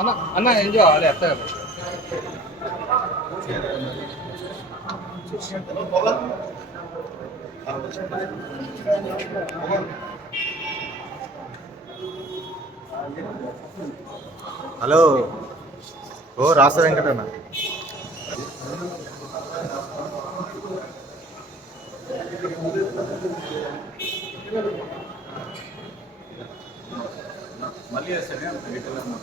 அண்ணா அண்ணா எங்கேயோ ஆளே அத்தை ஹலோ ஓ ராச வெங்கடண்ணா மல்லிகாசனே அந்த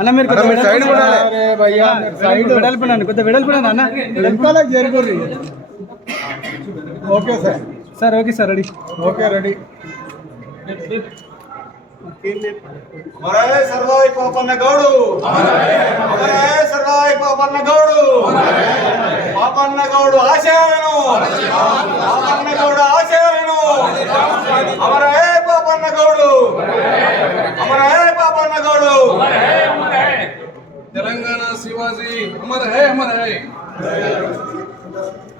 అన్న మీరు కొంత సైడ్ విడలిపినండి కొంత విడలిపినండి అన్న వెనకాలకు చేరుకోండి okay sir sir okay sir ready okay ready Papanna Papanna గౌడు గౌడు గౌడు ఆశాను పాపన్న గౌడు तेलंगाना शिवाजी अमर अमर है, हमर है। दाया। दाया। दाया।